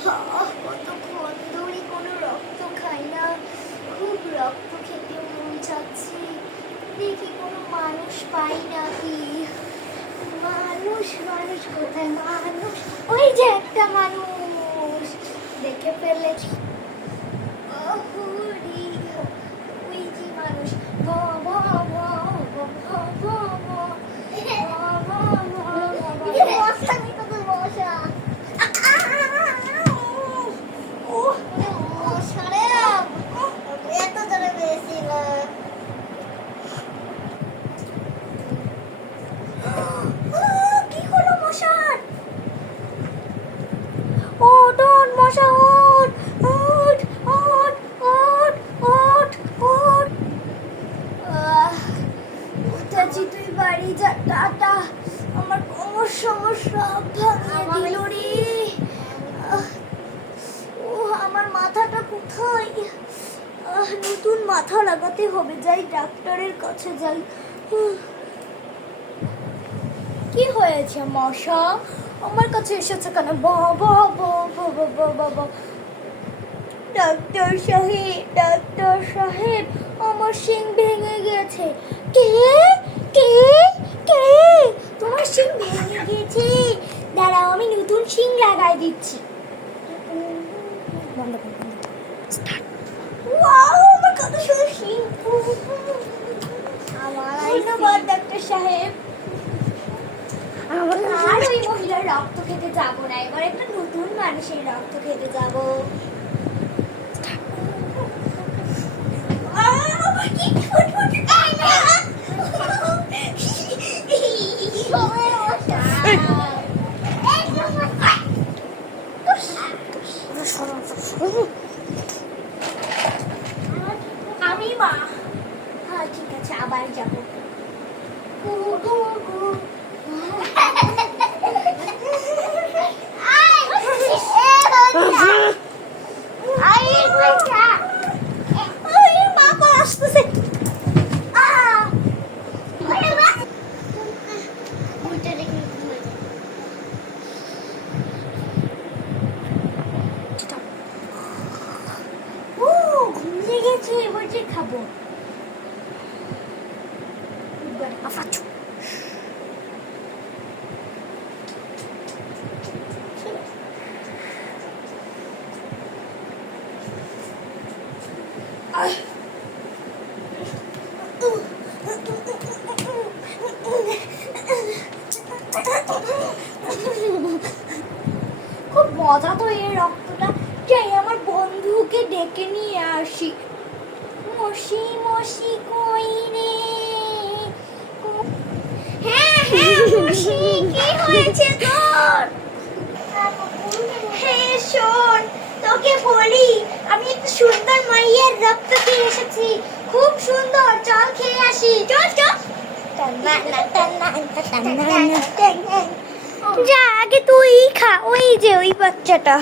কতক্ষণ ধরে কোনো রক্ত খাই না, খুব রক্ত খেতে মন চাচ্ছে। দেখি কোনো মানুষ পাই নাকি। মানুষ মানুষ কোথায়? মানুষ ওই যে একটা মানুষ দেখে ফেলেছি। ওই যে মানুষ কি হলো মশার? ওঠ ওঠ মশা ওঠ ওঠ ওঠ ওঠ ওঠ ওঠ। উঠেছি, তুই বাড়ি যা, টাটা। আমার কোমর সমস্যা ভাঙিয়ে দিল রে। ও আমার মাথাটা কোথায়? নতুন মাথা লাগাতে হবে, যাই ডাক্তারের কাছে যাই। কি হয়েছে মশা? আমার কাছে এসেছে কেন? বাবা বাবা বাবা, ডাক্তার সাহেব, ডাক্তার সাহেব, আমার শিং ভেঙে গেছে। কে কে কে? তোমার শিং ভেঙে গেছে? দাঁড়াও, আমি নতুন শিং লাগাই দিচ্ছি। বন্ধ কর, বন্ধ কর। স্টার্ট। ওয়াও, আমার কত সুন্দর শিং। ধন্যবাদ ডাক্তার সাহেব। আর ওই মহিলার রক্ত খেতে যাবো না, এবার একটা নতুন মানুষের রক্ত খেতে যাবো। আমি মা। হ্যাঁ ঠিক আছে, আবার যাবো। ঘুমিয়ে গেছে, এবার যে খাবো। আফাচু। খুব মজা তো এই রক্তটা। যাই আমার বন্ধুকে ডেকে নিয়ে আসি। মশি মশি কই রে? হ্যাঁ হ্যাঁ মশি, কি হয়েছে তোর? হ্যাঁ শোন, তোকে বলি, আমি একটা সুন্দর মাইয়ের রক্ত খেয়ে এসেছি, খুব সুন্দর। চল খেয়ে আসি, চল চল। যা, আগে তুই খা। ওই যে ওই বাচ্চাটা।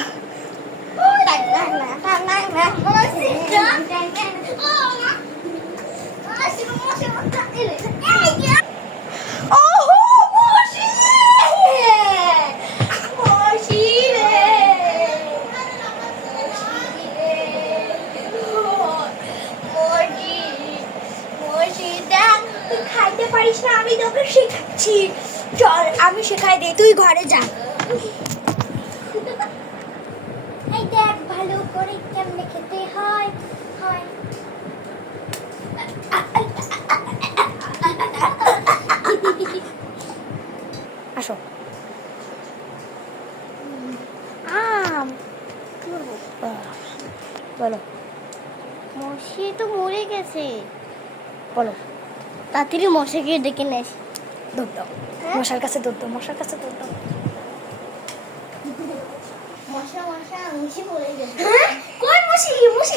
খাইতে পারিস না, আমি তোকে শেখাচ্ছি। চল আমি শেখাই দে, তুই ঘরে যা। এই দেখ ভালো করে কেমনে খেতে হয়। আসো। আম বলো। মশি তো মরে গেছে। বলো তাড়াতাড়ি মশাকে ডেকে নেস। দৌড় দাও, মশার কাছে দৌড় দাও, মশার কাছে দৌড় দাও। মশা মশা মুশি পড়ে গেছে। কই মশি? মশি